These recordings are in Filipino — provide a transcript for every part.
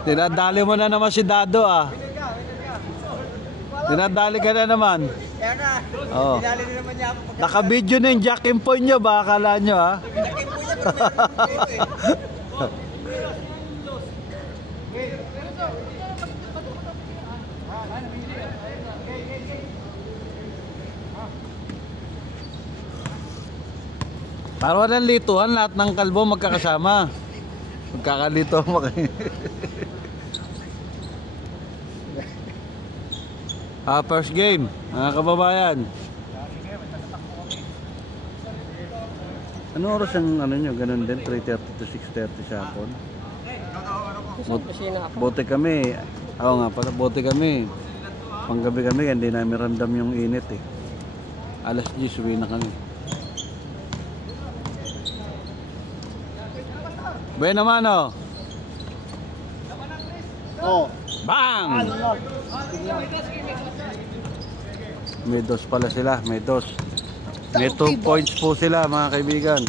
Dinadali mo na naman si Dado ah. Dinadali ka na naman. Kaya nga, Oh. dinali din naman niya ako. Naka-video na yung jack and point nyo ba? Akala nyo ha? Nag-impo niya, pero meron Para walang lituhan, lahat ng kalbo magkakasama. Magkakalito mo kayo. First game, mga kababayan. Ano oras ang ano nyo? Ganun din, 3:30 to 6:30 sa hapon. Bote kami. Oo nga pala, bote kami. Panggabi kami, hindi namin ramdam yung init eh. Alas 10, uwi na kami. Bueno mano. Oh. Bang! May dos pala sila, may dos. May 2 points po sila mga kaibigan.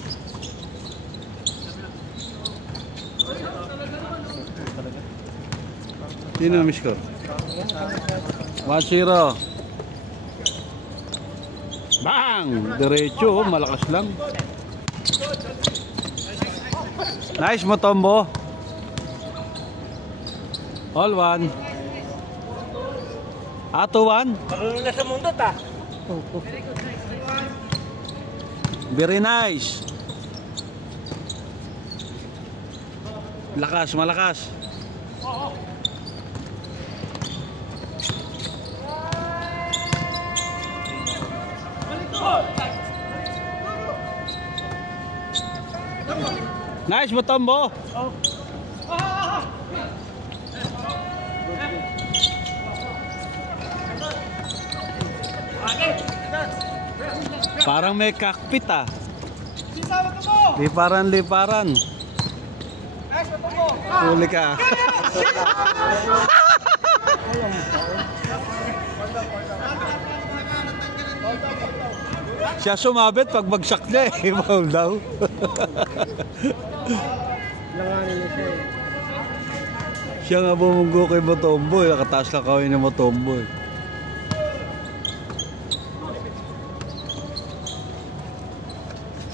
Sino ang miss ko? 1-0. Bang! Diretso, malakas lang. Nice mo, Tombo. All one. 2-1. Marunong na sa mundo ta. Very nice. Lakas, malakas. Nice mo, Tombo. Parang may cockpit ah. Liparan. Huli ka. Siya sumabit pag bagsak niya eh. Foul daw. Siya nga bumunggo kay Motombo. Nakataas lang kawin ni Motombo.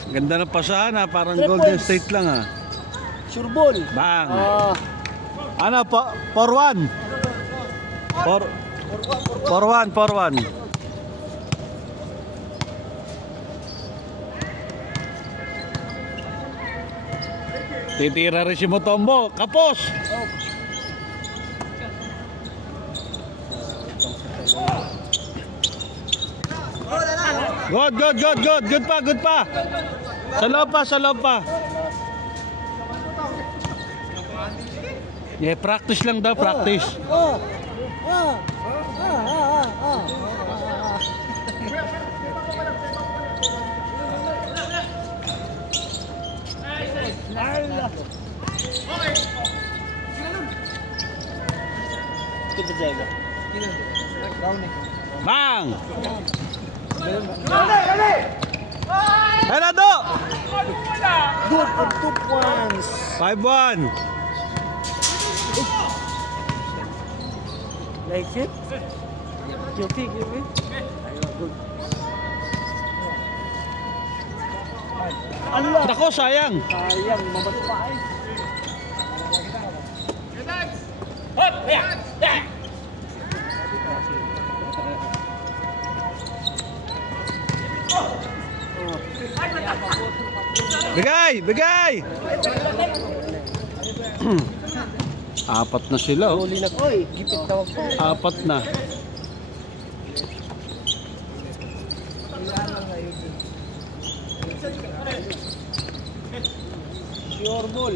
Ganda ng pasahan ha, parang Golden State lang ha. Sure ball. Bang! Ano po? 4-1? 4-1. Titira rin si Motombo. Kapos! Good pa. Sa loob pa. Yeah, practice lang daw, practice. Bang! Helado! Good for 2 points. 5-1. Like it? You think you will? Good. Nako, sayang. Sayang, mabato pa ay. Bigay! Apat na sila oh. Huli na. Oy, gipit na po. Apat na. Sure ball.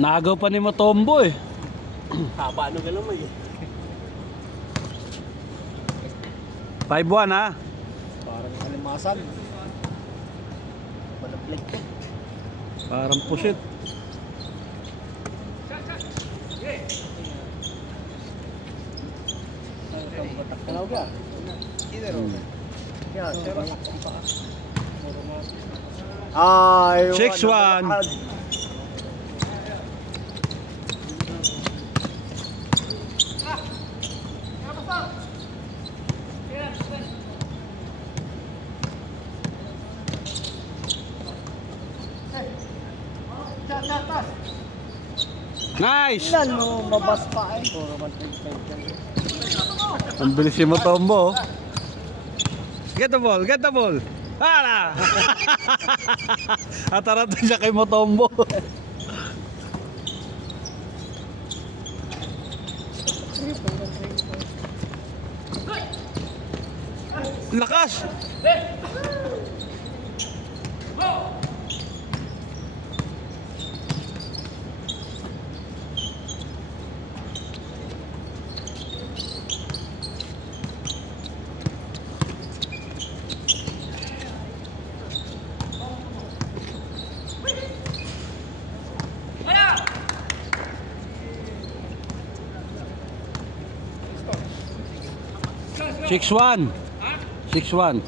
Nagaw pa ni Motombo eh. Haba ano gano'n mo eh. 5-1 ha. Parang kalimasan. Malaplik ko. Parang pusit. Kalaw ka. Yan, pero ay, 6-1. Nice! Ilan mo, mabas pa eh. Puro man 3-5 yan. Ang bilis yung Mutombo. Get the ball, get the ball. Hala! Ataratan siya kay Mutombo. Lakas! Huh? 6-1. 6-1.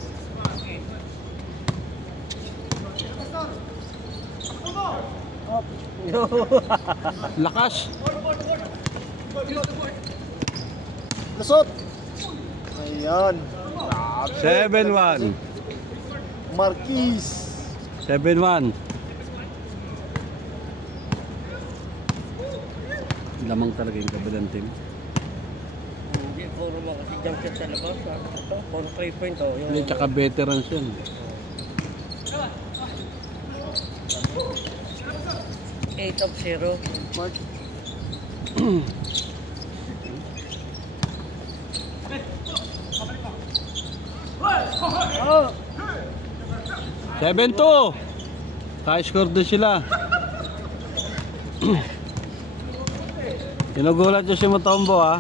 Lakas. Lusot. Ayan. 7-1. Marquis. 7-1. Lamang talaga yung kabilang team. Hindi, puro mga kasi jump shot sa labas. Ito, puro 3 point oh. Hindi, tsaka veterans yan. 8-0. Mark. Oh. 7-2. Ka-score din sila. Tinugulat nyo si Mutombo ha.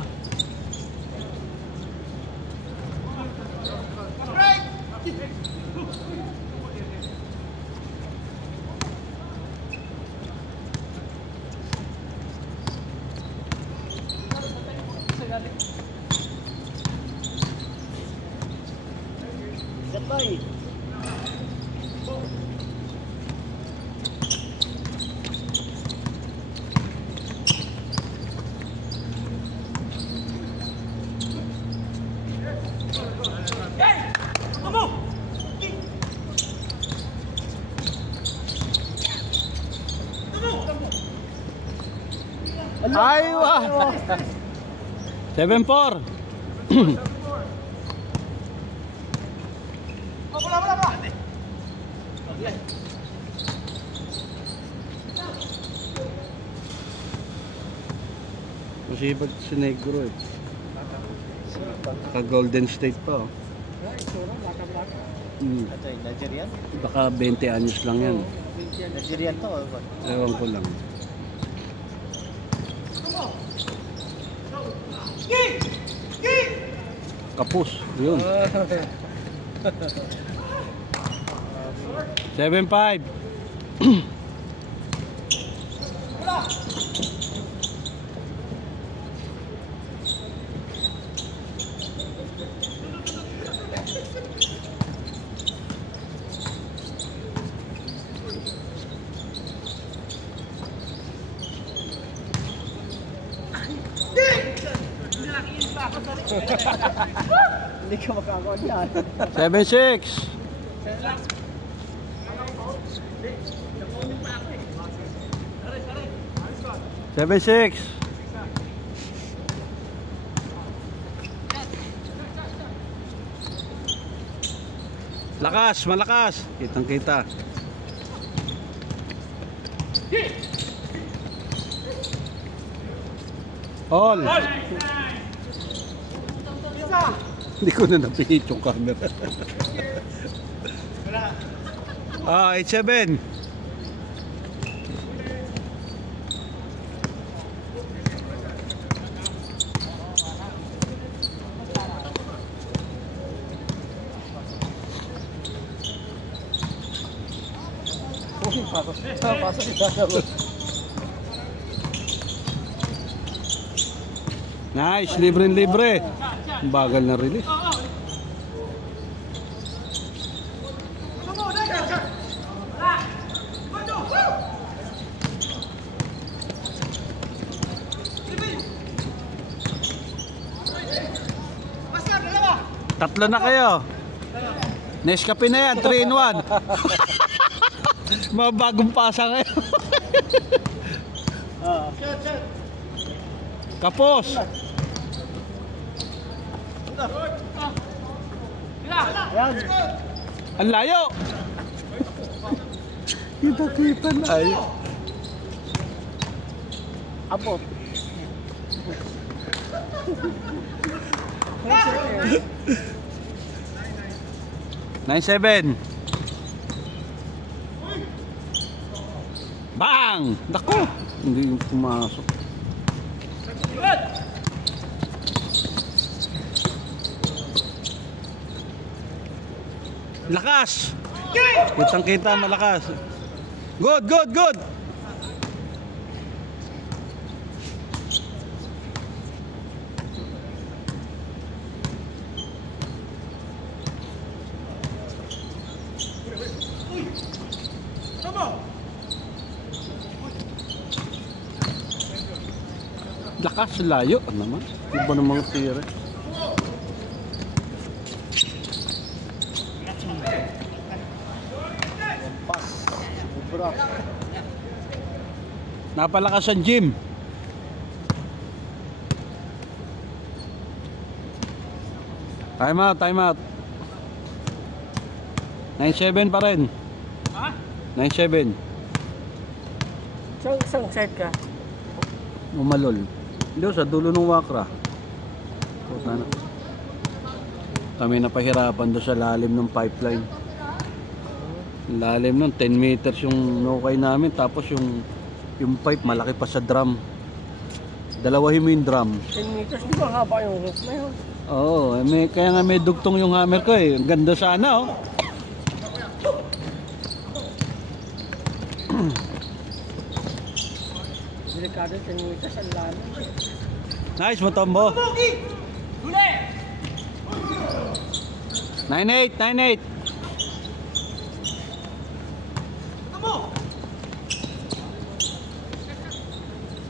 Gatay. Aywa! 7-4. Masipag si Negro eh. Baka Golden State pa oh. Ito yung Nigerian? Baka 20 anyos lang yan. Nigerian to. Ewan ko lang. Kapus, yun. 7-5. Hindi ka makakuha niyan. 7-6. Seven six. Lakas, malakas. Kitang kita. All. Hindi ko na napihit yung camera. 8-7. Nice, libre-libre. Bagal na release. Tatlo na kayo. Nescafe na yan, 3 in 1. Mga bagong pasa ngayon. Kapos. Ayan. Ang layo. Kita na ay. Abot. 9-7. Bang! Naku! Hindi yung pumasok. Lakas! Kitang-kita, malakas. Good, good, good! Lakas, layo. Ano naman? Iba namang tira. Pas. Ubra. Napalakas ang gym. Time out, time out. 9-7 pa rin. Ha? 9-7. Isang side ka. Umalol. Hindi, sa dulo ng wakra. Puta na. Kami napahirapan doon sa lalim ng pipeline. Lalim nun, 10 meters yung nukay namin. Tapos yung pipe malaki pa sa drum. Dalawahin mo yung drum. 10 meters, di ba haba yung hook na yun? Oo, kaya nga may dugtong yung hammer ko eh. Ang ganda sana oh. Delikado 10 meters ang lalim. Nice, Matombo. 9-8, 9-8.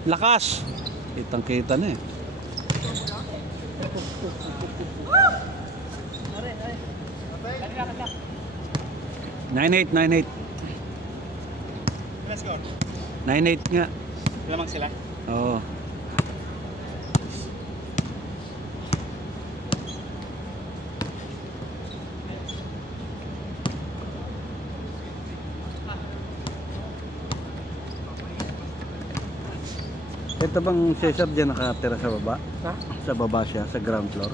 Lakas. Kitang-kita na eh. Nine eight, 9-8 nga. Lamang sila. Oo. Ito bang Cesar dyan nakatira sa baba? Ha? Sa baba siya, sa ground floor?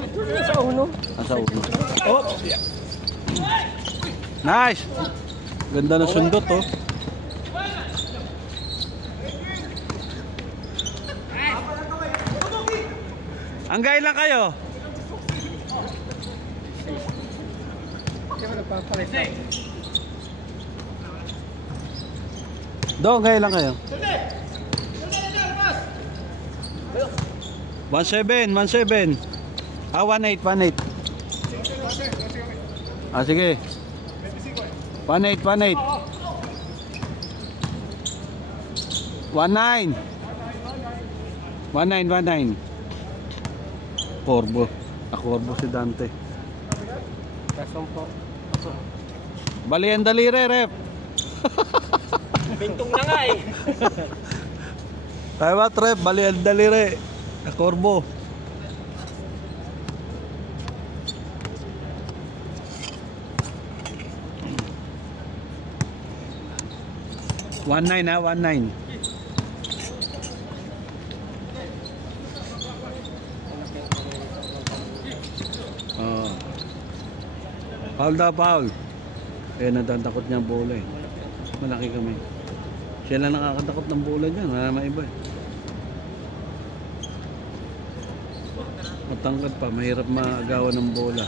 Ito na sa uno. Sa uno. Oh! Nice! Ganda ng sundot oh. Hanggang lang kayo? Kaya mo nagpapalit. Doon, hanggang lang kayo? 1-7, 1-7. 1-8, 1-8. Sige. 1-8, 1-8. 1-9. 1-9, 1-9. Corbo. Corbo si Dante. Kasumpo. Bali ang daliri, rep. Bintong na nga eh. Tayo ba, rep? Bali ang daliri. Corbo. One nine ha, 1-9. Oh. Foul daw, foul. Eh, natatakot niya ang bola eh. Malaki kami. Siya lang nakakatakot ng bola dyan. Wala naman iba eh. Matangkad pa, mahirap maagawan ng bola.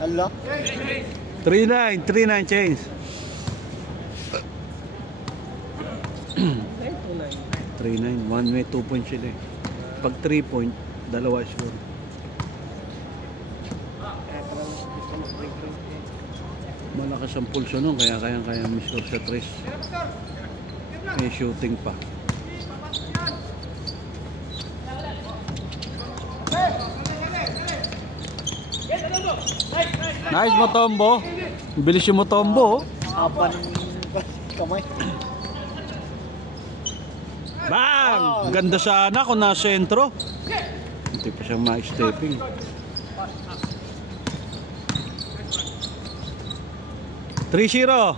Hello? 3-9, 3-9 change. 3-9, 1 may 2 points sila eh. Pag 3 point, dalawa score. Malakas ang pulso nun, kaya miscore sa 3. May shooting pa. Nice Mutombo. Bilis yung Mutombo. Haba ng kamay. Bang! Ganda sana kung nasa sentro. Hindi pa siyang ma-stepping. "3-0.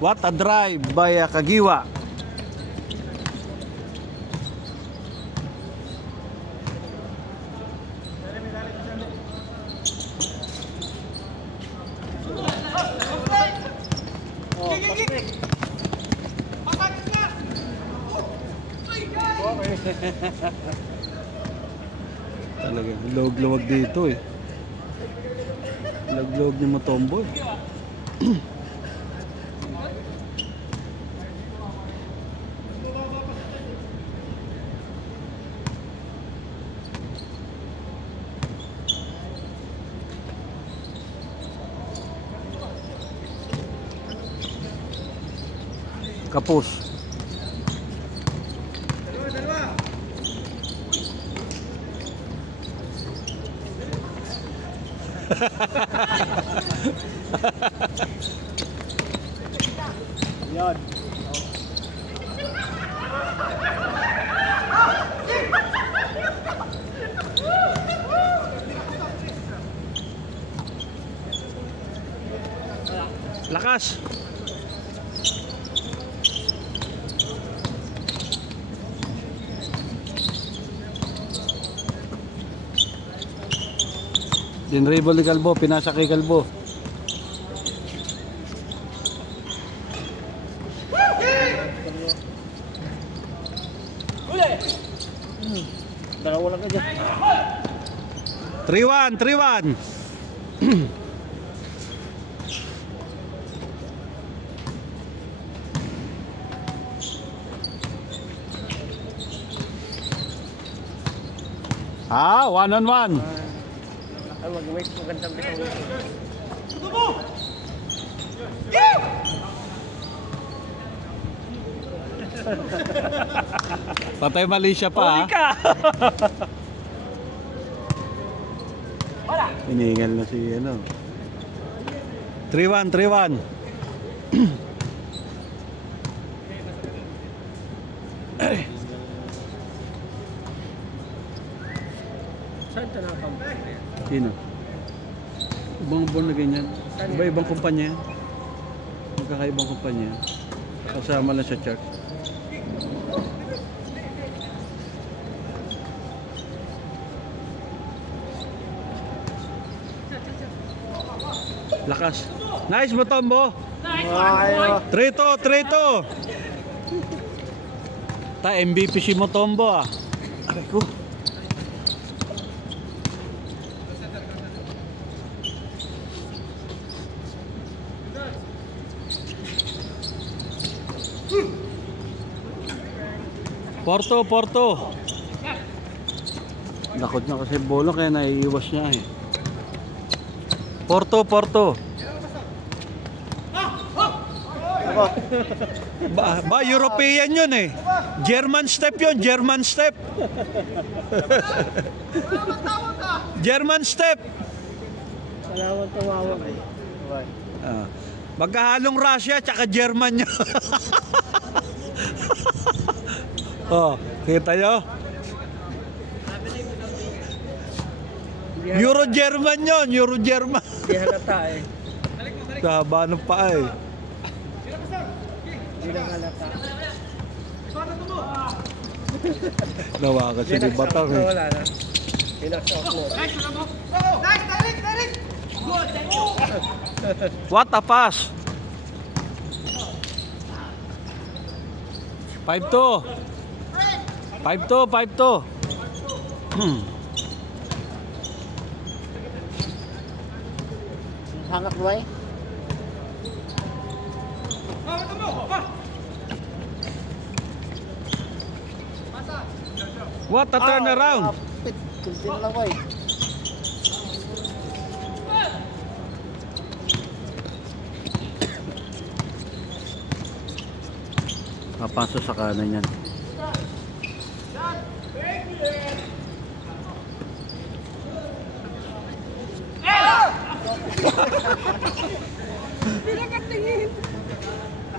What a drive by Kagiwa. Talaga, luwag-luwag dito eh. Luwag-luwag ni Mutombo eh. Kapos. Yan. Lakas. Dinribble ni Calvo, pinasa kay Calvo. Dalawa lang ka dyan. 3-1, 3-1. Ah, 1-on-1. Ay, mag-wait. Magandang bitong. Patay mali siya pa. Huli ka! Iningal na si ano. 3-1, 3-1. Saan ito nakakampi? Sino? Ibang born na ganyan. Iba-ibang kumpanya. Magkakaibang kumpanya. Kasama lang sa chart. Lakas. Nice Mutombo. Ayo. 3-2, 3-2. Ta MVP si Mutombo ah. Aray ko. Porto. Nakot niya kasi bola kaya naiiwas niya eh. Porto. Ba European yun eh. German step yun, German step. German step. Salamat tumawag. Ah, magkahalong Russia tsaka German yun. Oh, kita nyo? Euro-German yun, Euro-German. Hindi halata eh. Sa haba ng paa eh. Hindi lang halata. Nawa kasi ni Batang eh. Wala na. Pinaksak mo. What a pass! 5-2. 5-2. Hangat buhay. What a turnaround! Kunti na lang boy. Papasok sa kanan yan.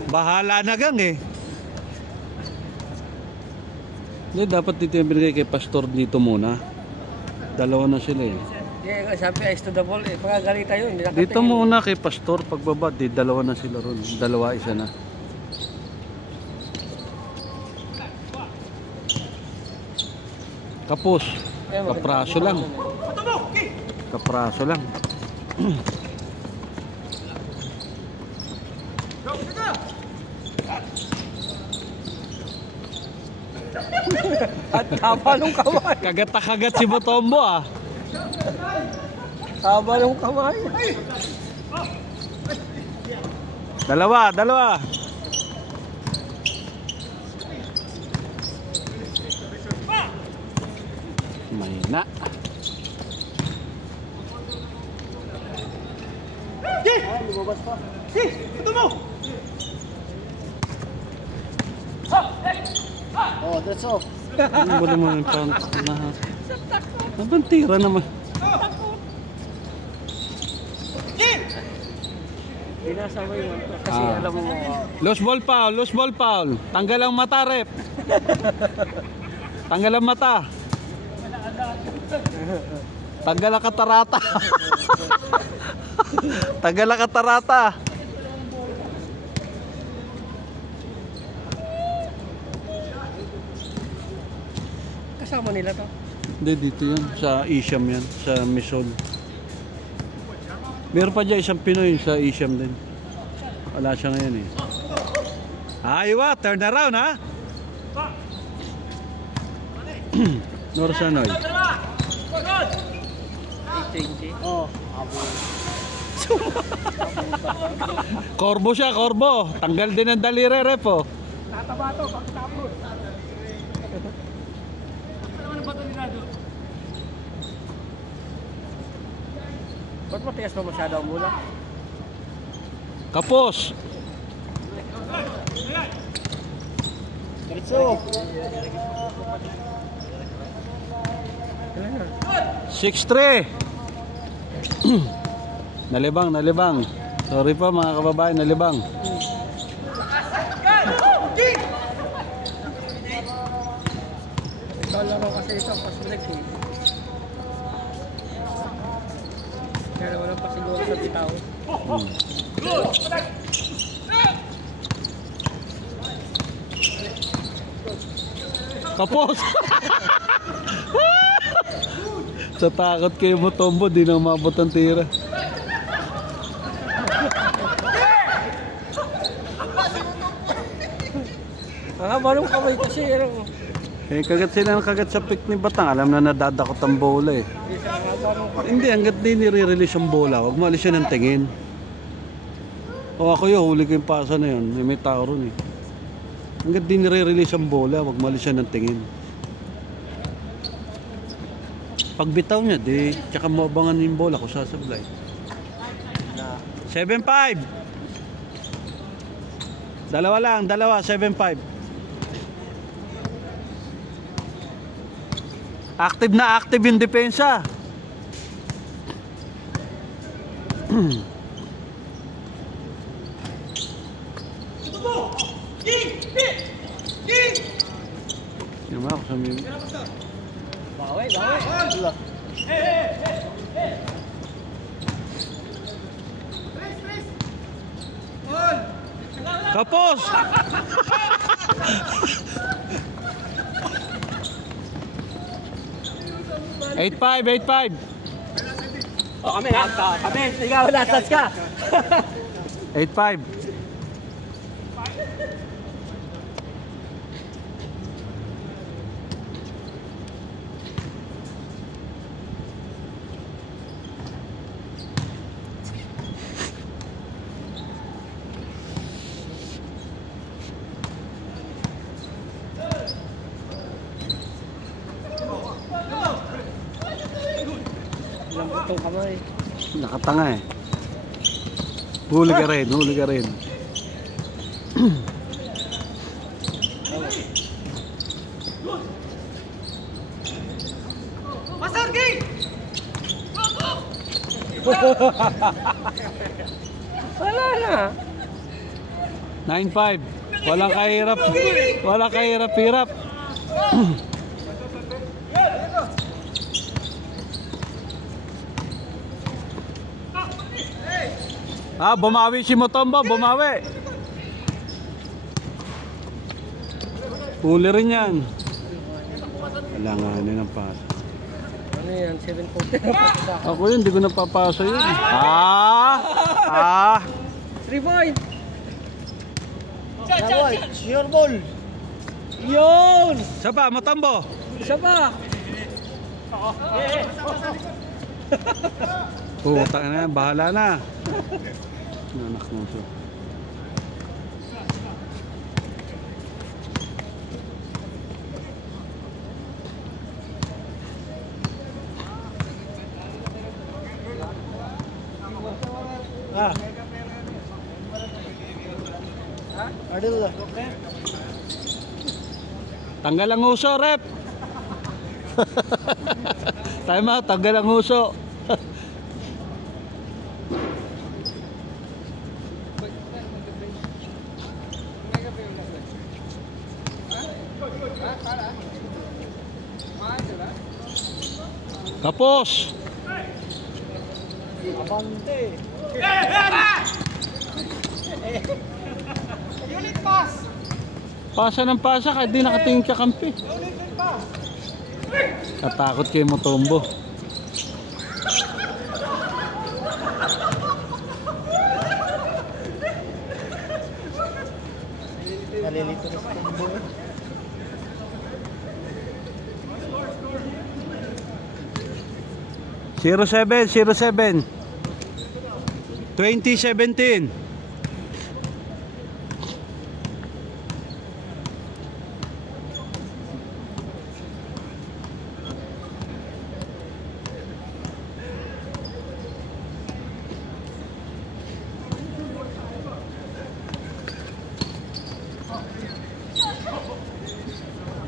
Bahala na gang eh. Hindi, dapat dito yung binigay kay Pastor dito muna. Dalawa na sila eh. Yeah, sabi ice to the ball eh. Pagagalita yun. Hindi nakatingin. Dito muna kay Pastor, pagbaba, di dalawa na sila ron. Dalawa, isa na. Kapos. Kapraso lang. Kapraso lang. At haba nung kamay. Kagat si Botombo ah. Haba nung kamay. Dalawa. Mahina. Lumabas pa. Oh, that's all. Ano ba naman yung pantok na? Nabantira naman. Dinasama yung ano. Kasi Ah. alam mo Loose ball foul. Tanggal ang mata, rep. Tanggal ang mata. Tanggal ang katarata. Tanggal ang katarata. kasama nila to. Hindi, dito yan. Sa Isham yan. Sa Misol. Meron pa dyan isang Pinoy sa Isham din. Wala siya ngayon eh. Aywa, turn around ha. Norsanoy. Oh, Korbo siya, korbo. Tanggal din ang daliri, rep oh. Tataba to, pagtapos. Ba't matigas pa masyado ang mula? Kapos. diretso. 6-3. Nalibang. Sorry pa mga kababayan, nalibang. Ikaw lang ako kasi ito, pas-break eh. Kaya wala pa siguro sa bitaw. Kapos. Sa takot kayo mo, Tombo, di na umabot ang tira. Balong kamay kasi ano. Eh, kagat sila ng kagat sa pick ni Batang. Alam na nadadakot ang bola eh. Hindi, hanggat di nire-release ang bola, huwag maalis siya ng tingin. O ako yun, huli ko yung pasa na yun. May tao ron eh. Hanggat di nire-release ang bola, huwag maalis siya ng tingin. Pag bitaw niya, di, tsaka maabangan yung bola kung sasablay. 7-5. Dalawa lang, 7-5. Active na active yung depensa. Yung mga kasama yun. Baway. Wala. Kapos! Eight five. O kami, ikaw nasas ka. 8-5. Ilang butong kamay. Nakatanga eh. Huli ka rin. Wala na. 9-5. Walang kahirap. Walang kahirap-hirap. Bumawi si Mutombo, bumawi. Huli rin yan. Kailangan ng pass. Ano yan? 740. Ako yun, hindi ko napapasa yun. 3 point. Boy, sure ball. Yun! Isa pa, Mutombo. Isa pa. Puta na yan, bahala na. Nanak mo siya. Adil. Tanggal ang uso, rep. Time out, tanggal ang uso. Tapos. Abante. Unit pass. Pasa ng pasa kahit di nakatingin ka kampi. Unit pass. Katakot kay Mutombo. Nalilito na sa combo. 07 2017.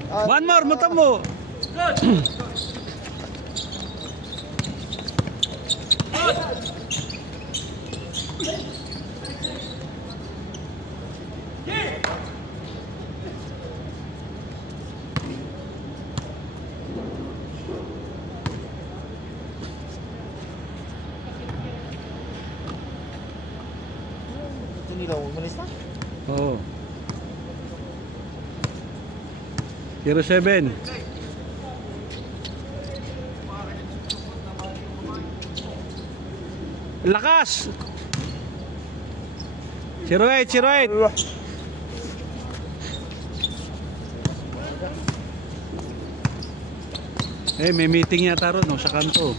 One more, Mutombo. Ito nila, umalis na. Oh. 07. Lakas. 08. May meeting yata ron, no, sa kanto.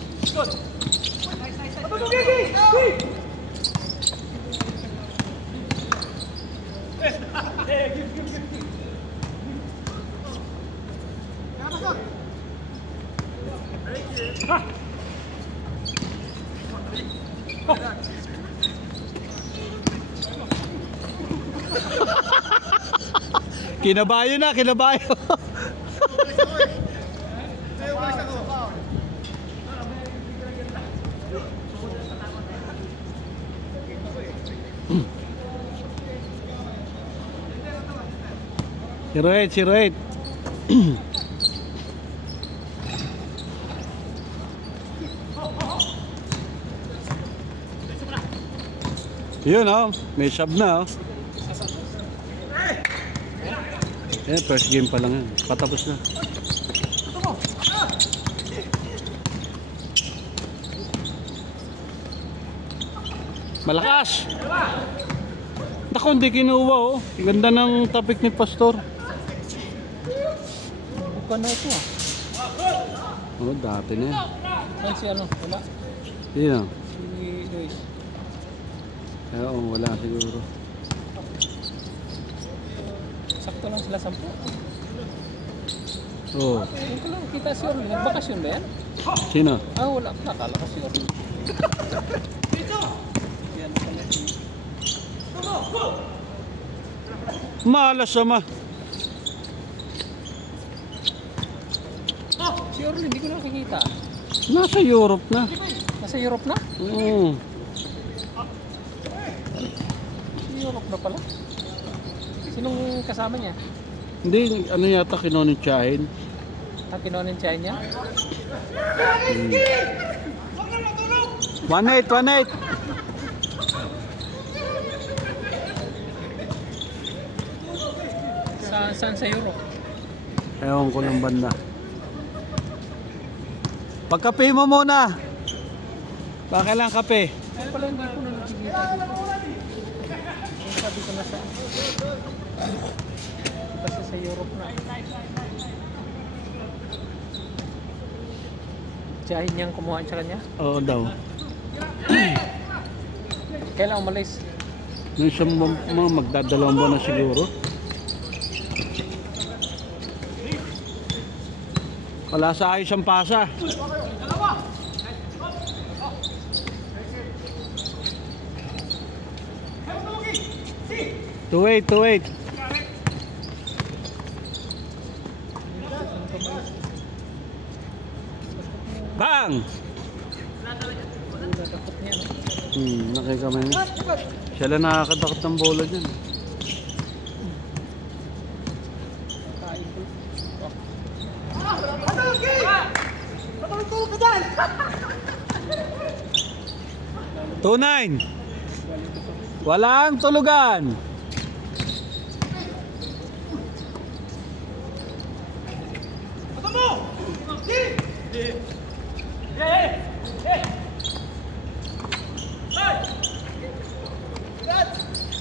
Kinabayo na, kinabayo. Zero eight. Yun, oh, may sub na, oh. First game pa lang yan. Patapos na. Malakas! Naku, hindi kinuha, oh. Ganda ng topic ni Pastor. Bukan na ito ah. Oh, dati na yan. Saan si ano? Wala? Yun, oh. Si Luis. Oo, wala siguro. Sakto lang sila 10. Oo. Yung ko lang kita si Orly. Nagbakasyon ba yan? Sino? Wala pa. Nakala ko si Orly. Yan pala si... Malas sama. Si Orly, hindi ko nakikita. Nasa Europe na. Nasa Europe na? Oo. Sa Europe na pala. Sinong kasama niya? Hindi, ano yata kinonitsahin. Ang kinonensya niya? 1-8, 1-8. Saan sa Europe? Ewan ko ng banda. Pagkape mo muna. Baka lang kape. Ay pala hindi ko na nakikita. Sabi ko na sa... Basta sa Europe na. Tiyahin niyang kumuha sa kanya? Oo daw. Kailan umalis? Nung isang mga magdadalawang buwan na siguro. Wala sa ayos ang pasa. To wait. Bang! Nakakot niya. No? Nakikamay niya. Siya lang nakakatakot ng bola dyan. Kain ko. 2-9. Walang tulugan.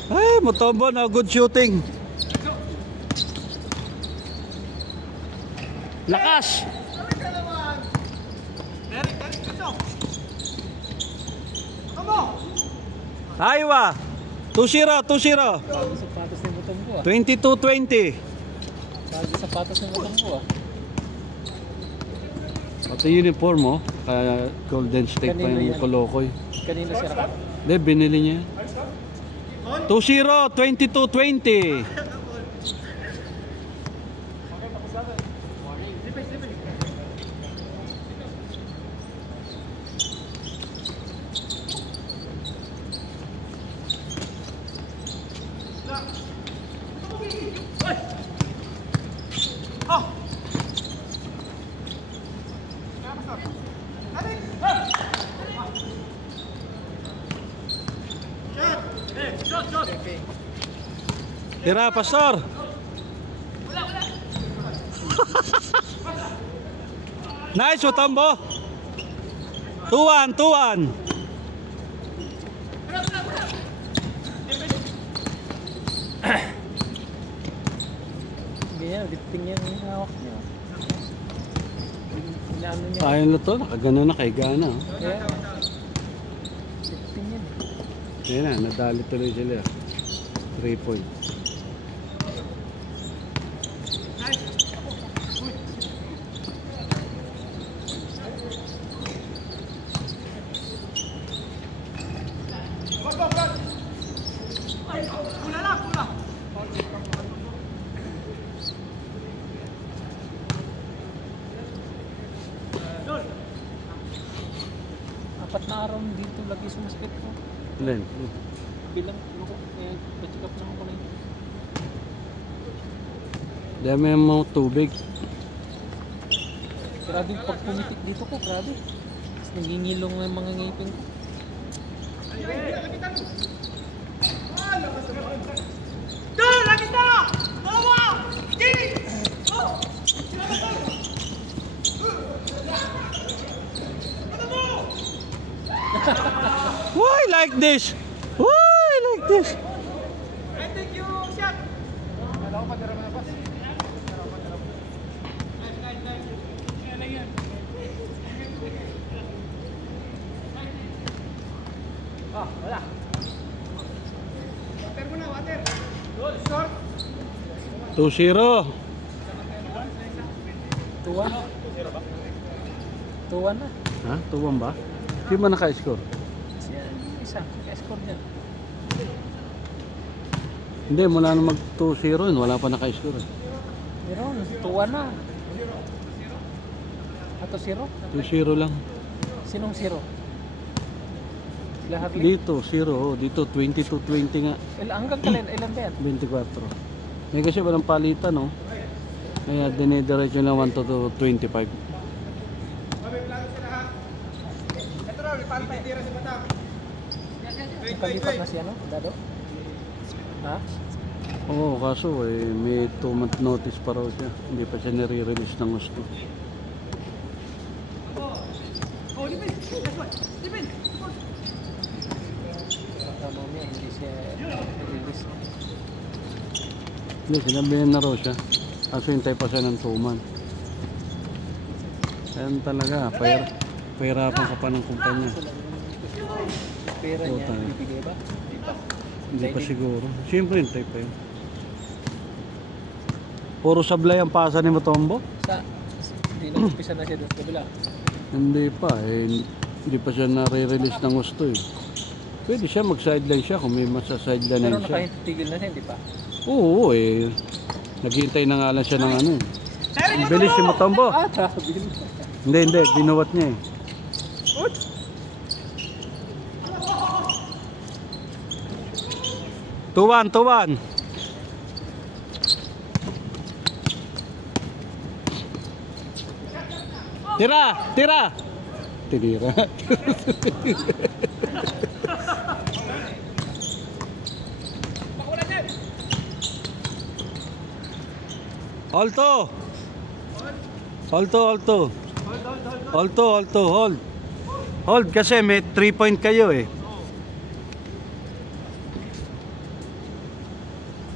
Ay, Mutombo na good shooting. Lakas. Aywa. 2-0, 2-0. Bago sapatos ng butong ko ah. 22-20. Bago sapatos ng butong ko ah. Pati uniform mo, kaya Golden State pa Kanino yung yan? Kolokoy. Kanina si Rakat. Hindi, binili niya. 2-0, 22-20. Tira, Pastor. Nice, Mutombo. 2-1, 2-1. Ganyan, lifting yan yung hawak niya. Inaano niya. Ayun na to, nakagano na kay Gana. Kaya, lifting yan. Ayan na, nadali tuloy sila. 3 points. Apat na araw dito lagi sumaskit ko. Len, Bilang ano ko, kaya pa-check up lang ako na yun. dahil may mga tubig. Grabe yung pag pumitik dito ko, grabe. Tapos nangingilong yung mga ngipin ko. Why like this? Why like this? Wala. 2-0. 2-1. 2-1 na. Ha? 2-1 ba? Hindi ba naka-score? Siya, isa, ka-score dyan. Hindi, mula na mag 2-0 yun, wala pa naka-score. Meron, 2-1 na. Ato 0? 2-0 lang. Sinong 0? Sila Harley. Dito, 0. Oh. Dito, 22-20 nga. Hanggang kailan? Ilan ba yan? 24. May kasi walang palitan, no? Kaya dinediretso na 1 to 25. Palipat na siya, no? Dado? Ha? Oo, kaso may 2-month notice pa raw siya. Hindi pa siya nire-release ng gusto. Baka mamaya hindi siya release. Hindi, sinabihan na raw siya. Kaso hintay pa siya ng 2 months. Ayan talaga, pahirapan ka pa ng kumpanya. Pera niya, Total. bibigay ba? Hindi pa siguro. Siyempre hintay pa yun. Puro sablay ang pasa ni Mutombo? Hindi na umpisa na siya doon sa kabila. Hindi pa hindi pa siya nare-release ng gusto eh. Pwede siya mag-sideline siya kung may masa-sideline Pero siya. nakatigil na siya, hindi pa? Oo naghihintay na nga lang siya ng ano eh. Ang bilis si Mutombo. Sabi. Hindi, binuwat niya eh. Tuwan. Tira. Tinira. Alto. Hold kasi may 3 point kayo eh.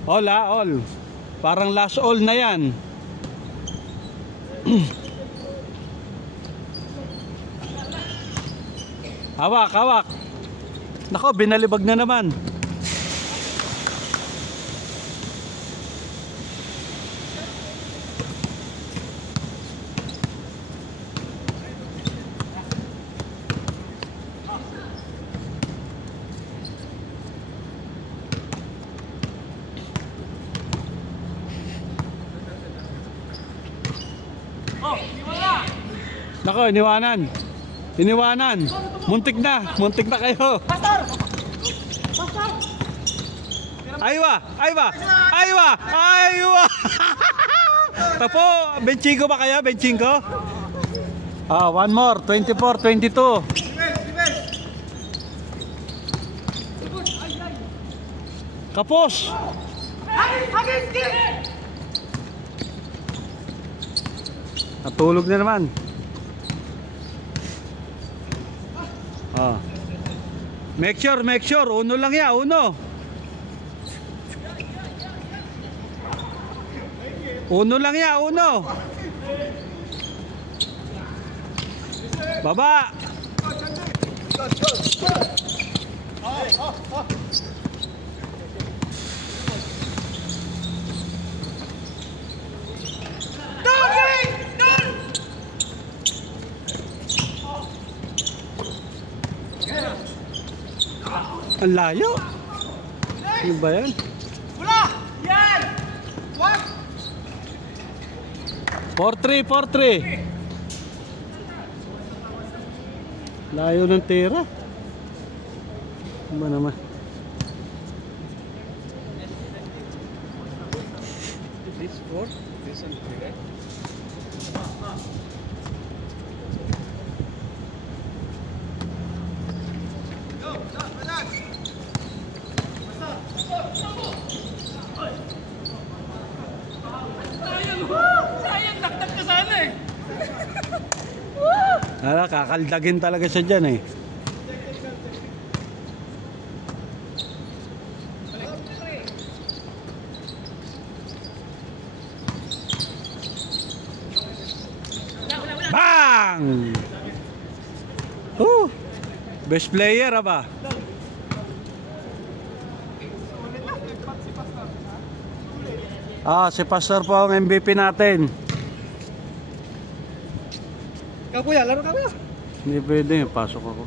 All. Parang last all na yan. Hawak. Nako, binalibag na naman. Nako, iniwanan. Muntik na kayo. Aywa. Tapo, benchingko ba kayo? Benchingko? One more, 24-22. Kapos. Natulog na naman. Make sure. Uno lang yan, uno. Baba. Ang layo. Ano ba yan? Wala! Yan! 4-3. Layo ng tira. Ano ba naman? This 4, this and 3, right? Kakaldagin talaga siya dyan eh. Bang! Best player ba? Si Pastor po ang MVP natin. Kuya, laro ka ba? Hindi pwede, pasok ako.